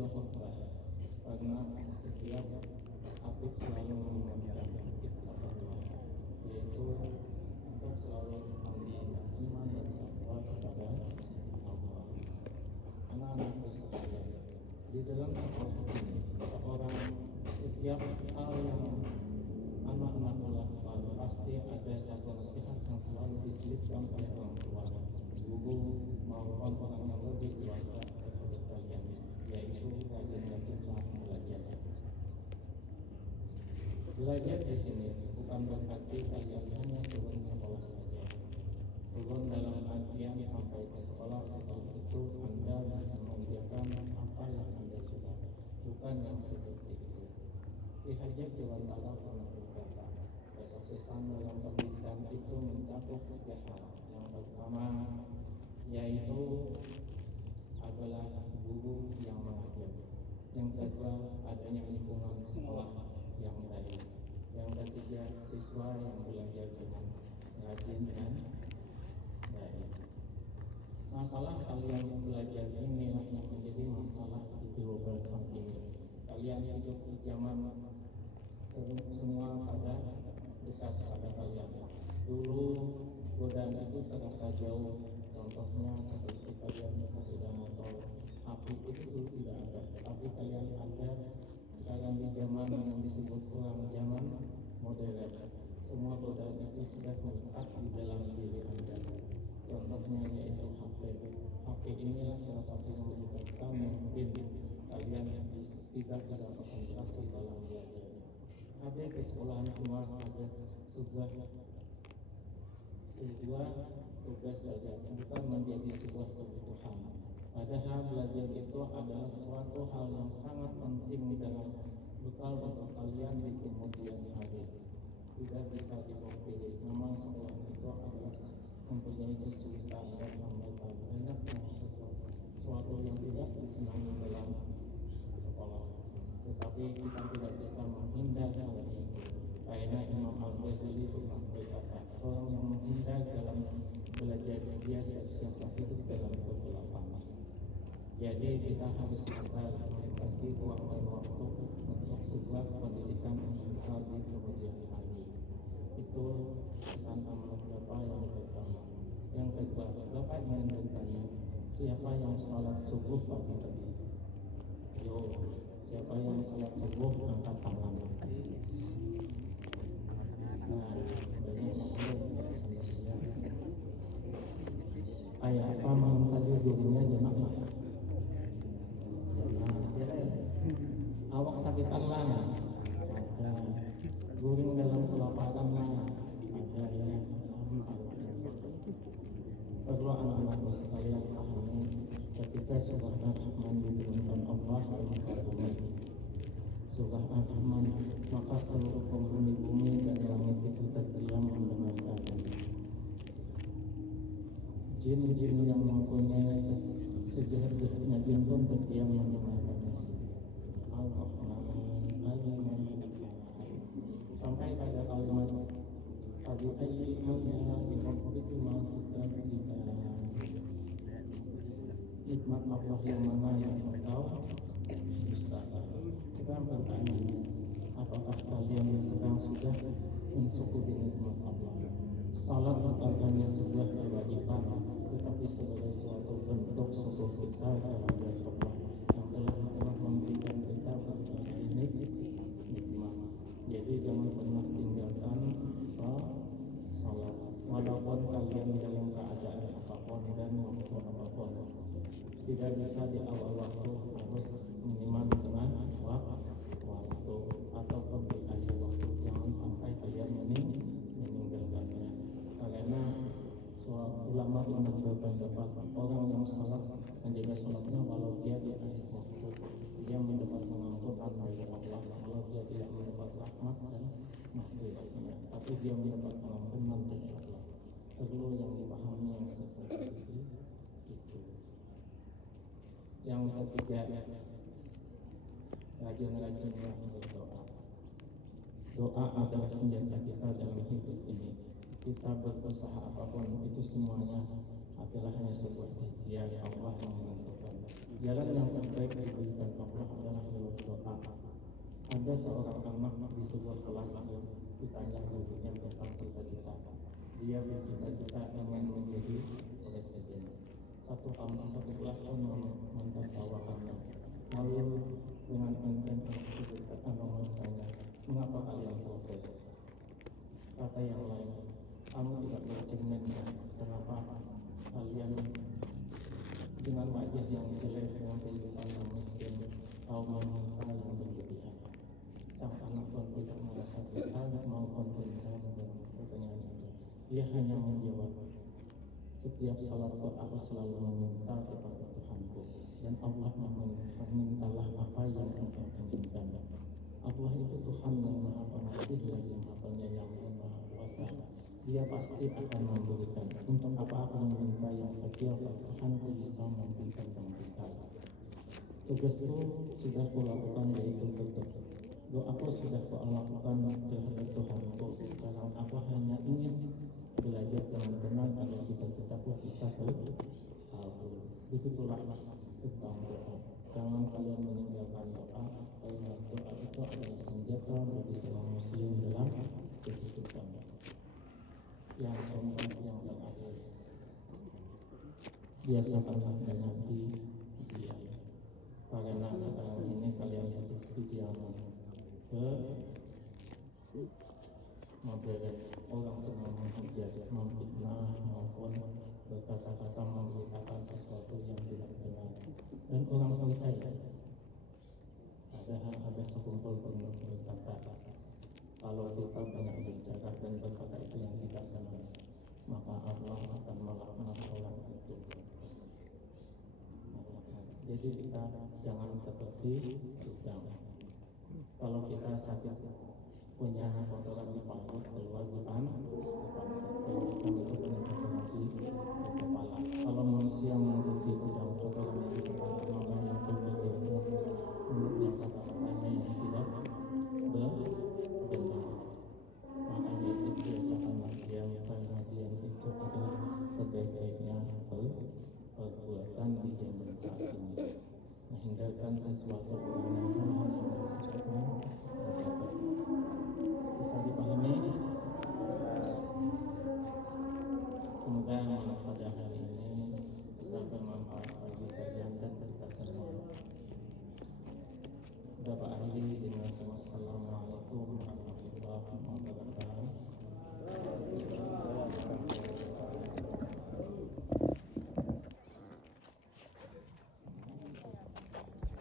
sebuah khotbah, karena setiap aktif selalu mengingatkan kita berdua, yaitu untuk selalu mendidikan iman dan takwa kepada Allah. Anak-anakku sekalian, di dalam sekolah ini, setiap hal yang anak-anak melakukan pasti ada satu nasihat yang selalu diselipkan oleh orang tua, guru maupun orang yang lebih dewasa kepada kalian, yaitu rajin-rajinlah belajar. Belajar di sini bukan berarti kalian hanya turun sekolah saja. Turun dalam artian sampai ke sekolah, setelah itu Anda bisa mengerjakan apa yang Anda suka, bukan yang seperti itu. Ki Hajar Dewantara pernah berkata, kesuksesan dalam pendidikan itu mencakup 3 hal. Yang pertama yaitu adalah guru yang mengajar. Yang kedua adanya lingkungan sekolah yang baik. Yang ketiga siswa yang belajar dengan rajin dan baik. Masalah kalian yang belajar inilah yang menjadi masalah di global saat ini. Kalian hidup di zaman semua pada dekat pada kalian. Dulu godaan itu terasa jauh. Contohnya seperti kalian sepeda motor, api itu tidak ada. Tapi kalian ada sekarang di zaman yang disebut orang zaman modern. Semua godaan itu sudah melekat di dalam diri Anda. Contohnya yaitu HP. HP inilah salah satu yang menyebabkan mungkin kalian tidak bisa konsentrasi dalam belajar. Ada di sekolahan keluar ada sebuah tugas saja, bukan menjadi sebuah kebutuhan. Padahal belajar itu adalah suatu hal yang sangat penting dalam bekal untuk kalian di kemudian hari. Tidak bisa dipungkiri, memang sekolah itu adalah mempunyai kesulitan dan hambatan. Banyak sesuatu yang tidak disenangi dalam sekolah. Tetapi kita tidak bisa menghindar dari itu. Karena Imam Al-Ghazali pernah berkata, orang yang menghindar dalam belajar dia siap-siap hidup dalam kegelapan. Jadi kita harus melintasi ruang dan waktu untuk sebuah pendidikan yang bekal di kemudian hari. Itu pesan amanat Bapak yang pertama. Yang kedua, Bapak ingin bertanya, siapa yang sholat subuh pagi tadi? Yo, siapa yang sholat subuh angkat tangan. Nah, banyak sekali yang saya. Kayak apa malam tadi gurunya jemaah? Awak sakitan lah, ada guring dalam kelaparan lah, ada yang perlu anak-anakku sekalian pahami ketika surah Ar-Rahman diturunkan Allah ke muka bumi. Surah Ar-Rahman, maka seluruh penghuni bumi dan langit itu terdiam mendengarkan. Jin-jin yang mempunyai sejahat-jahatnya jin pun terdiam mendengarkannya. Sampai pada kalimat Abi ayyi ni'mati rabbikuma tukadziban. Nikmat Allah yang mana yang engkau dustakan. Sekarang pertanyaannya, apakah kalian sedang sudah mensyukuri nikmat Allah? Salat bukan hanya sebuah kewajiban, tetapi sebagai suatu bentuk syukur kita terhadap Allah yang telah memberikan kita berbagai nikmat. Jadi jangan pernah tinggalkan salat, walaupun kalian dalam keadaan apapun dan waktu apapun. Tidak bisa di awal waktu, harus minimal di tengah waktu ataupun di akhir waktu. Jangan sampai kalian meninggalkannya. Karena ulama pernah berpendapat orang yang salat menjaga salatnya walau dia di akhir waktu, dia mendapat pengampunan dari Allah. Walau dia tidak mendapat rahmat dan maghfiratnya, tapi dia mendapat pengampunan dari Allah. Perlu yang dipahami yang seperti itu. Yang ketiga, rajin-rajinlah berdoa. Doa adalah senjata kita dalam hidup ini. Kita berusaha apapun, itu semuanya adalah hanya sebuah ikhtiar Allah yang menentukan. Jalan yang terbaik diberikan Allah adalah lewat doa. Ada seorang anak di sebuah kelas ditanya gurunya tentang cita-cita. Dia bercita-cita ingin menjadi presiden. Satu kelas pun mentertawakannya. Lalu dengan enggan bertanya, mengapa kalian protes? Kata yang lain, kamu tidak bercermin ya? Kenapa kalian dengan wajah yang jelek, dengan kehidupan yang miskin, kau meminta yang berlebihan? Sang anak pun tidak merasa besar maupun rendah dengan pertanyaan itu. Dia hanya menjawab, setiap salat aku selalu meminta kepada Tuhanku, dan Allah memintalah apa yang engkau inginkan. Allah itu Tuhan yang Maha Pengasih lagi Maha Penyayang dan Maha Kuasa. Dia pasti akan memberikan. Untuk apa aku meminta yang kecil, Tuhanku bisa memberikan yang besar. Tugasku sudah kulakukan, yaitu berdoa. Doaku sudah kulakukan terhadap Tuhanku. Sekarang aku hanya ingin belajar dengan benar agar cita-citaku bisa terkabul. Begitulah tentang doa. Jangan kalian meninggalkan doa, karena doa itu adalah senjata bagi seorang muslim dalam kehidupan. Yang keempat, yang terakhir, biasakanlah banyak diam. Karena sekarang ini kalian diam ke modern, orang sedang menghujat, memfitnah maupun berkata-kata memberitakan sesuatu yang tidak benar, dan orang percaya. Padahal ada sekumpul penduduk berkata, kalau kita banyak bicara dan berkata itu yang tidak benar, maka Allah akan melaknat orang itu. Jadi kita jangan seperti tukang. Kalau kita sakit punya kotoran di paru, keluar di pantat. Kalau tukang itu punya kotoran di kepala. Kalau manusia memiliki bidang kotoran di kepala, maka yang kemudian mulut yang kata-katanya yang tidak benar. Makanya itu biasakanlah diam, karena diam itu adalah sebaik-baiknya perbuatan di zaman saat ini. Menghindarkan sesuatu orang yang bersifat bisa dipahami. Semoga pada hari ini bisa bermanfaat bagi kalian dan kita semua. Kita akhiri dengan Assalamualaikum